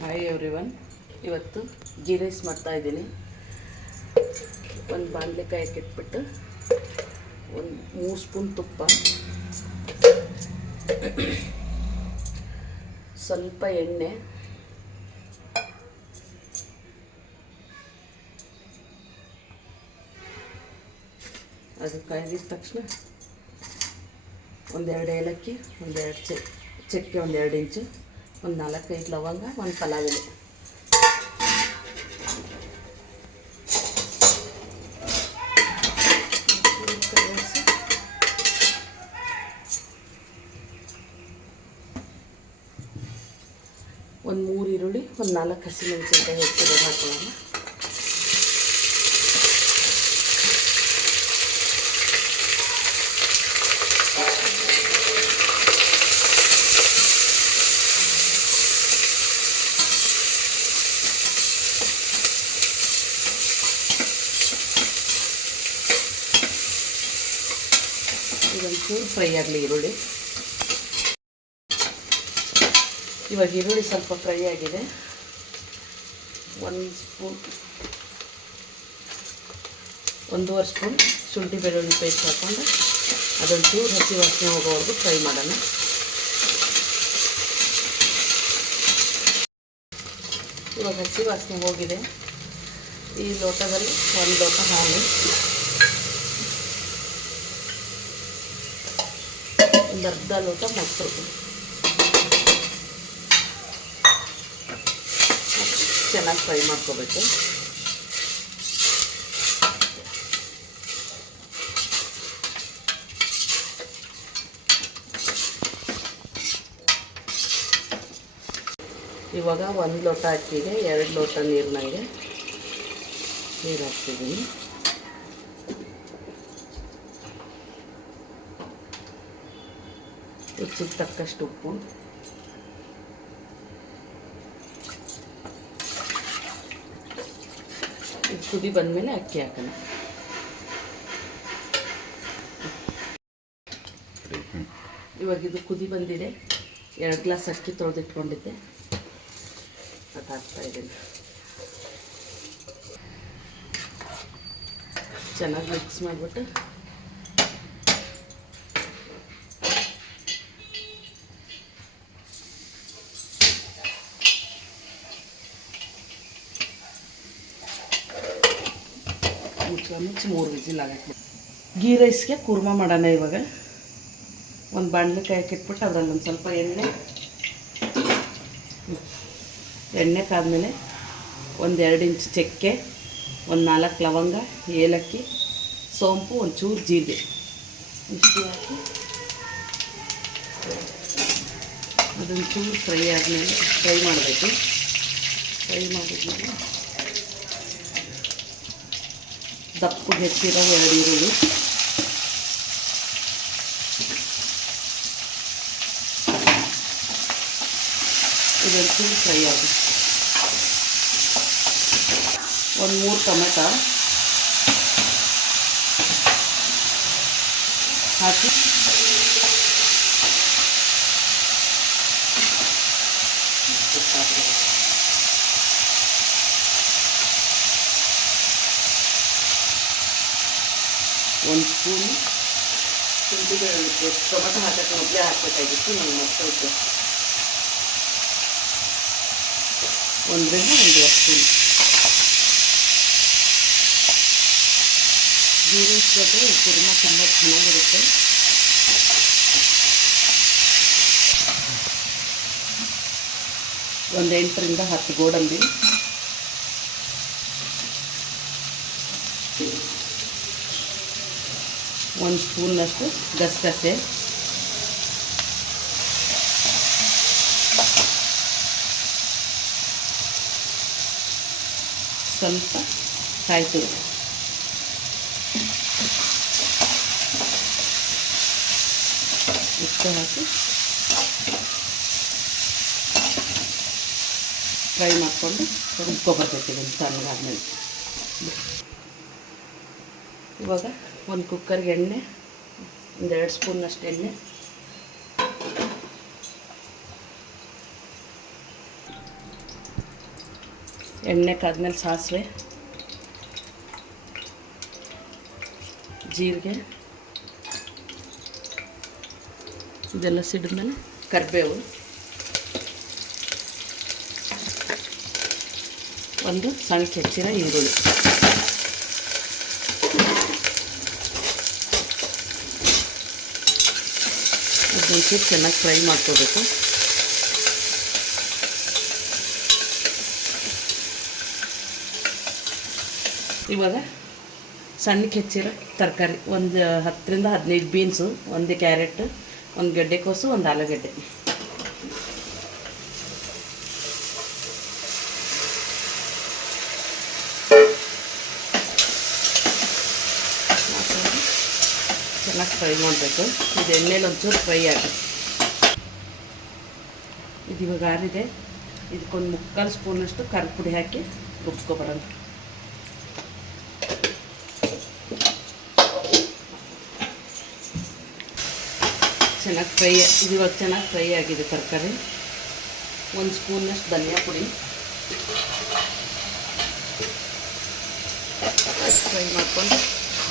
Hi everyone. ಇವತ್ತು ghee rice ಮಾಡ್ತಾಯಿದ್ದೀನಿ. ಒಂದು ಬಾಣಲೆಕಾಯಕ್ಕೆ ಇಟ್ಬಿಟ್ಟು ಒಂದು 3 ಸ್ಪೂನ್ ತುಪ್ಪ, ಸ್ವಲ್ಪ ಎಣ್ಣೆ, ಅದು ಕಾಯ್ದಿದ ತಕ್ಷಣ ಒಂದೆರಡು ಏಲಕ್ಕಿ, ಒಂದೆರಡು ಚಕ್ಕೆ, ಒಂದೆರಡು ಇಂಚು, ಒಂದು 4-5 ಲವಂಗ, ಒಂದು ಪಲಾವ್ ಎಲೆ. ಒಂದು 3 ಈರುಳ್ಳಿ, ಒಂದು 4 ಹಸಿಮೆಣಸಿನ್ಕಾಯಿ ಹೆಚ್ಚಿಗೆ ಹಾಕೊಳ್ಳೋಣ. ಇದೊಂಚೂರು ಫ್ರೈ ಆಗಲಿ ಈರುಳ್ಳಿ. ಇವಾಗ ಈರುಳ್ಳಿ ಸ್ವಲ್ಪ ಫ್ರೈ ಆಗಿದೆ. 1.5 ಸ್ಪೂನ್ ಶುಂಠಿ ಬೆಳ್ಳುಳ್ಳಿ ಪೇಸ್ಟ್ ಹಾಕ್ಕೊಂಡು ಅದೊಂಚೂರು ಹಸಿ ವಾಸನೆ ಹೋಗೋವರೆಗೂ ಫ್ರೈ ಮಾಡೋಣ. ಇವಾಗ ಹಸಿ ವಾಸನೆ ಹೋಗಿದೆ. ಈ ಲೋಟದಲ್ಲಿ 1 ಲೋಟ ಹಾಲು, ಒಂದು ಅರ್ಧ ಲೋಟ ಮೊಸರು ಚೆನ್ನಾಗಿ ಫ್ರೈ ಮಾಡ್ಕೋಬೇಕು. ಇವಾಗ 1 ಲೋಟ ಅಕ್ಕಿಗೆ 2 ಲೋಟ ನೀರು ಹಾಕ್ತಿದ್ದೀನಿ. ರುಚಿಗೆ ತಕ್ಕಷ್ಟು ಉಪ್ಪು, ಇದು ಕುದಿ ಬಂದಮೇಲೆ ಅಕ್ಕಿ ಹಾಕೋಣ. ಇವಾಗ ಇದು ಕುದಿ ಬಂದಿದೆ. 2 ಗ್ಲಾಸ್ ಅಕ್ಕಿ ತೊಳೆದಿಟ್ಕೊಂಡಿದ್ದೆ, ಅದು ಹಾಕ್ತಾಯಿದ್ದೀನಿ. ಚೆನ್ನಾಗಿ ಮಿಕ್ಸ್ ಮಾಡಿಬಿಟ್ಟು ಮುಚ್ಚಿ 3 ವಿಸಿಲ್ ಆಗಕ್ಕೆ. ಗೀ ರೈಸ್ಗೆ ಕುರ್ಮಾ ಮಾಡೋಣ. ಇವಾಗ ಒಂದು ಬಾಣಲೆಕಾಯಕ್ಕೆ ಇಟ್ಬಿಟ್ಟು ಅದರಲ್ಲಿ ಒಂದು ಸ್ವಲ್ಪ ಎಣ್ಣೆ ಕಾದ್ಮೇಲೆ 1-2 ಇಂಚು ಚಕ್ಕೆ, ಒಂದು 4 ಲವಂಗ, ಏಲಕ್ಕಿ, ಸೋಂಪು, ಒಂಚೂರು ಜೀರಿಗೆ ಇಷ್ಟು ಹಾಕಿ ಅದೊಂಚೂರು ಫ್ರೈ ಮಾಡಬೇಕು. ಫ್ರೈ ಮಾಡಿದ್ಮೇಲೆ ದಪ್ಪಗೆ ಹೆಚ್ಚಿರೋ 2 ಈರುಳ್ಳಿ, ಇದೊಂಚೂರು ಫ್ರೈ ಆಗಿ ಒಂದು 3 ಟೊಮೆಟೊ ಹಾಕಿ ಒಂದು ಸ್ಪೂನು ಶುಂಠಿ ಬೆಳ್ಳುಳ್ಳಿ ಪೇಸ್ಟ್. ಟೊಮೆಟೊ ಹಾಕಕ್ಕೆ ಮೊದಲೇ ಹಾಕಬೇಕಾಗಿತ್ತು, ನಂಗೆ ಮರ್ತೋಯ್ತು. 1-1.5 ಸ್ಪೂನ್. ಗೀ ರೈಸ್ ಜೊತೆ ಕುರ್ಮಾ ತುಂಬ ಚೆನ್ನಾಗಿರುತ್ತೆ. ಒಂದು 8-10 ಗೋಡಂಬಿ, ಒಂದು ಸ್ಪೂನ್ನಷ್ಟು ಗಸಗಸೆ, ಸ್ವಲ್ಪ ಕಾಯಿ ತುರಿ, ಇಷ್ಟು ಹಾಕಿ ಫ್ರೈ ಮಾಡಿಕೊಂಡು ರುಬ್ಕೊಬರ್ತೈತಿ. ಒಂದು ತಣ್ಣಗಾದ್ಮೇಲೆ ಇವಾಗ ಒಂದು ಕುಕ್ಕರ್ಗೆ ಎಣ್ಣೆ, 1-2 ಸ್ಪೂನ್ನಷ್ಟು ಎಣ್ಣೆ, ಎಣ್ಣೆ ಕಾದ್ಮೇಲೆ ಸಾಸಿವೆ, ಜೀರಿಗೆ, ಇದೆಲ್ಲ ಸಿಡಿದ್ಮೇಲೆ ಕರಿಬೇವು, ಒಂದು ಸಣ್ಣ ಹೆಚ್ಚಿನ ಈರುಳ್ಳಿ, ಅದೊಂಚೂರು ಚೆನ್ನಾಗಿ ಫ್ರೈ ಮಾಡ್ಕೋಬೇಕು. ಇವಾಗ ಸಣ್ಣಕ್ಕೆ ಹೆಚ್ಚಿರೋ ತರಕಾರಿ ಒಂದು 10 ರಿಂದ 15 ಬೀನ್ಸು, ಒಂದು ಕ್ಯಾರೆಟ್, ಒಂದು ಗೆಡ್ಡೆಕೋಸು, ಒಂದು ಆಲೂಗಡ್ಡೆ, ಚೆನ್ನಾಗಿ ಫ್ರೈ ಮಾಡಬೇಕು. ಇದು ಎಣ್ಣೆಲಿ ಒಂಚೂರು ಫ್ರೈ ಆಗಿ ಇದು ಇವಾಗ ಆರಿದೆ. ಇದಕ್ಕೊಂದು 3/4 ಸ್ಪೂನಷ್ಟು ಖಾರದ ಪುಡಿ ಹಾಕಿ ರುಬ್ಕೊಬರೋಣ. ಚೆನ್ನಾಗಿ ಫ್ರೈ, ಇದು ಇವಾಗ ಚೆನ್ನಾಗಿ ಫ್ರೈ ಆಗಿದೆ ತರಕಾರಿ. 1 ಸ್ಪೂನಷ್ಟು ಧನಿಯಾ ಪುಡಿ ಫ್ರೈ ಮಾಡ್ಕೊಂಡು,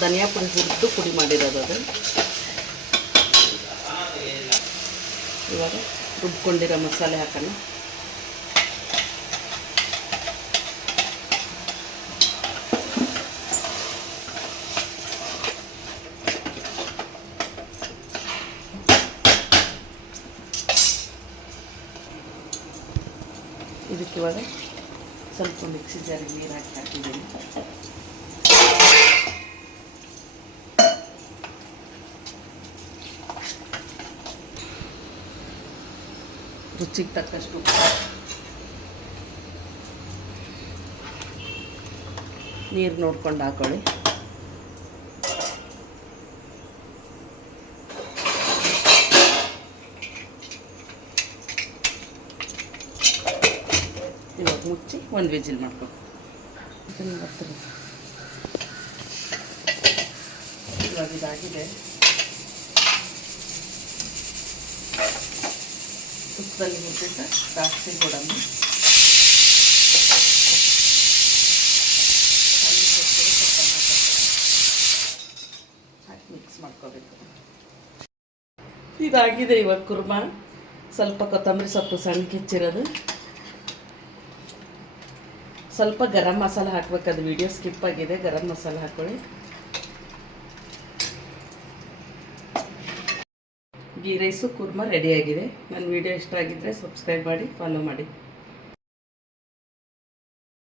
ಧನಿಯಾ ಪುಡಿ ಹುರಿದು ಪುಡಿ ಮಾಡಿರೋದು ಅದು. ಇವಾಗ ರುಬ್ಕೊಂಡಿರೋ ಮಸಾಲೆ ಹಾಕೋಣ. ಇದಕ್ಕೆ ಇವಾಗ ಸ್ವಲ್ಪ ಮಿಕ್ಸಿ ಜಾರಿಗೆ ನೀರು ಹಾಕಿದ್ದೀನಿ. ರುಚಿಗೆ ತಕ್ಕಷ್ಟು ನೀರು ನೋಡ್ಕೊಂಡು ಹಾಕೊಳ್ಳಿ. ಇವಾಗ ಮುಚ್ಚಿ 1 ವಿಜಿಲ್ ಮಾಡ್ಕೊ. ಇವಾಗ ಇದಾಗಿದೆ. ತುಪ್ಪದಲ್ಲಿ ಹುರಿದಿಟ್ಟ ದ್ರಾಕ್ಷಿ ಗೋಡಂಬಿ, ಹಾಕಿ ಮಿಕ್ಸ್ ಮಾಡ್ಕೋಬೇಕು. ಇದಾಗಿದೆ ಇವಾಗ ಕುರ್ಮಾ. ಸ್ವಲ್ಪ ಕೊತ್ತಂಬರಿ ಸೊಪ್ಪು ಸಣ್ಣಕ್ಕೆ ಹೆಚ್ಚಿರೋದು, ಸ್ವಲ್ಪ ಗರಂ ಮಸಾಲ ಹಾಕ್ಬೇಕು. ಅದು ವಿಡಿಯೋ ಸ್ಕಿಪ್ ಆಗಿದೆ, ಗರಂ ಮಸಾಲ ಹಾಕ್ಕೊಳ್ಳಿ. ಗೀ ರೈಸು ಕುರ್ಮಾ ರೆಡಿಯಾಗಿದೆ. ನನ್ನ ವಿಡಿಯೋ ಇಷ್ಟ ಆಗಿದ್ದರೆ ಸಬ್ಸ್ಕ್ರೈಬ್ ಮಾಡಿ, ಫಾಲೋ ಮಾಡಿ.